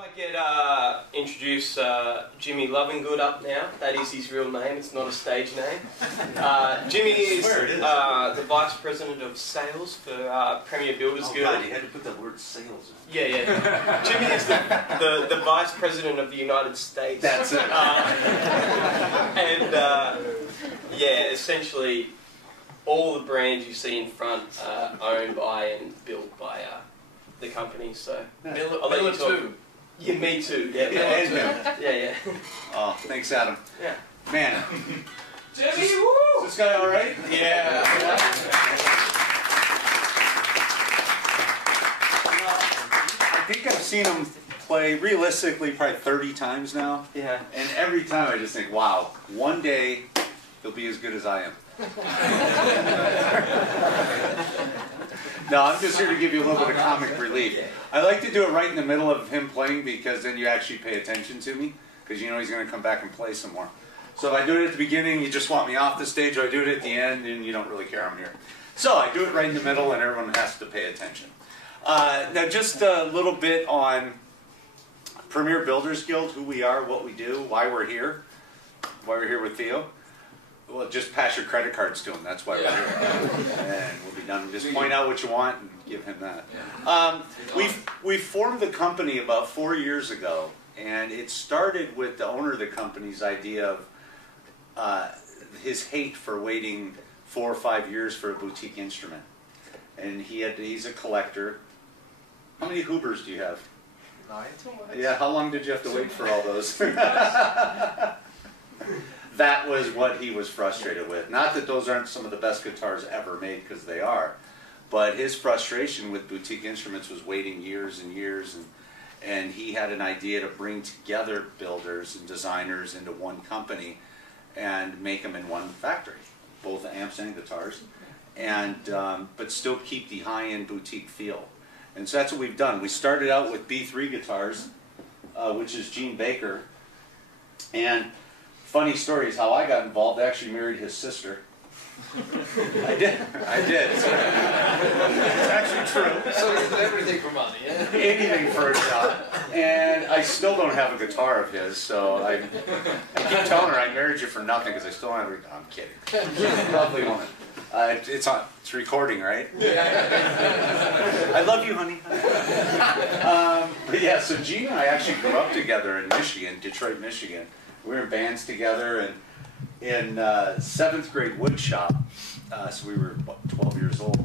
might get introduce Jimmy Lovinggood up now. That is his real name. It's not a stage name. Jimmy is the Vice President of Sales for Premier Builders Guild. God, you had to put the word sales in. Yeah, yeah. Jimmy is the Vice President of the United States. That's it. Yeah, essentially all the brands you see in front are owned by and built by the company. So Miller too. Yeah, me too. Yeah, yeah. Oh, thanks, Adam. Yeah. Man. Jimmy, woo! Is this guy all right? Yeah. I think I've seen him play realistically probably 30 times now. Yeah. And every time I just think, wow, one day he'll be as good as I am. No, I'm just here to give you a little bit of comic relief. I like to do it right in the middle of him playing because then you actually pay attention to me because you know he's going to come back and play some more. So if I do it at the beginning, you just want me off the stage, or I do it at the end and you don't really care I'm here. So I do it right in the middle and everyone has to pay attention. Now just a little bit on Premier Builders Guild, who we are, what we do, why we're here with Theo. Well, just pass your credit cards to him. That's why we're here. And we'll be done. Just point out what you want and give him that. We formed the company about 4 years ago, and it started with the owner of the company's idea of his hate for waiting 4 or 5 years for a boutique instrument. And he's a collector. How many Hoobers do you have? 9. Yeah, how long did you have to wait for all those? That was what he was frustrated with. Not that those aren't some of the best guitars ever made, because they are. But his frustration with boutique instruments was waiting years and years. And he had an idea to bring together builders and designers into one company and make them in one factory, both amps and guitars, and but still keep the high-end boutique feel. And so that's what we've done. We started out with B3 guitars, which is Gene Baker. And funny story is how I got involved. I actually married his sister. I did. It's actually true. So you did everything for money, yeah? Anything for a job. And I still don't have a guitar of his, so I keep telling her I married you for nothing because I still don't have a guitar. I'm kidding. Lovely woman. It's recording, right? I love you, honey. But yeah, so Gene and I actually grew up together in Michigan, Detroit, Michigan. We were in bands together, and in 7th grade wood shop, so we were what, 12 years old,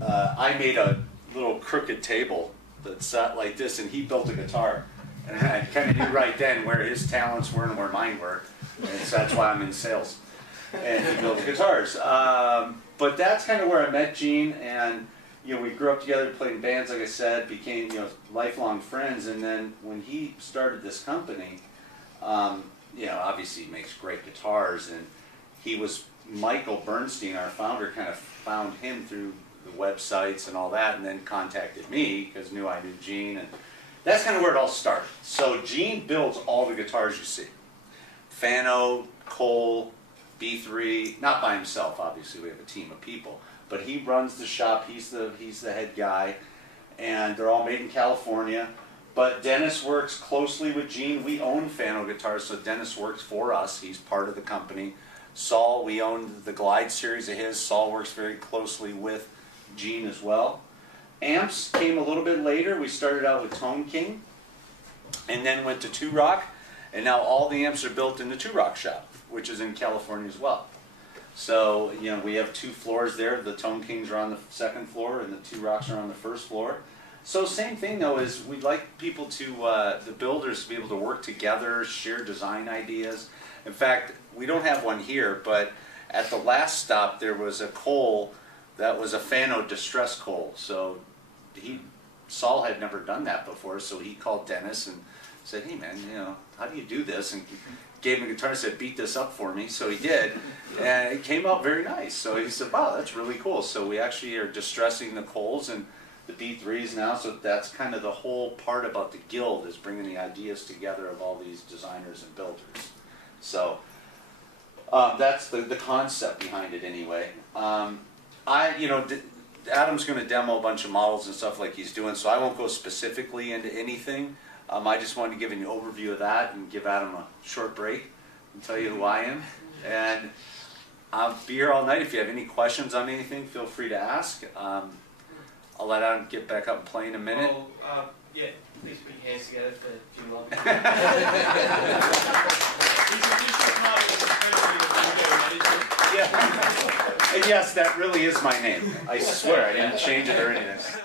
I made a little crooked table that sat like this, and he built a guitar. And I kind of knew right then where his talents were and where mine were, and so that's why I'm in sales. And he built guitars. But that's kind of where I met Gene, and you know, we grew up together, played in bands, like I said, became lifelong friends. And then when he started this company, obviously he makes great guitars, and he was Michael Bernstein, our founder, kind of found him through the websites and all that, and then contacted me because knew I knew Gene, and that's kind of where it all started. So Gene builds all the guitars you see. Fano, Koll, B3, not by himself, obviously we have a team of people, but he runs the shop, he's the head guy, and they're all made in California. But Dennis works closely with Gene. We own Fano guitars, so Dennis works for us. He's part of the company. Saul, we own the Glide series of his. Saul works very closely with Gene as well. Amps came a little bit later. We started out with Tone King, and then went to Two Rock, and now all the amps are built in the Two Rock shop, which is in California as well. So, we have 2 floors there. The Tone Kings are on the 2nd floor, and the Two Rocks are on the 1st floor. So same thing though, is we'd like people to, the builders to be able to work together, share design ideas. In fact, we don't have one here, but at the last stop there was a Koll that was a Fano distress Koll. So Saul had never done that before, so he called Dennis and said, hey man, how do you do this? And gave him a guitar and said, beat this up for me. So he did, and it came out very nice. So he said, wow, that's really cool. So we actually are distressing the Kolls and the B3s now, so that's kind of the whole part about the guild, is bringing the ideas together of all these designers and builders. So that's the concept behind it anyway. Adam's going to demo a bunch of models and stuff like he's doing, so I won't go specifically into anything. I just wanted to give an overview of that and give Adam a short break and tell you who I am. And I'll be here all night. If you have any questions on anything, feel free to ask. I'll let Adam get back up and play in a minute. Oh, yeah, please put your hands together for Jim Love. Yeah. And yes, that really is my name. I swear, I didn't change it or anything.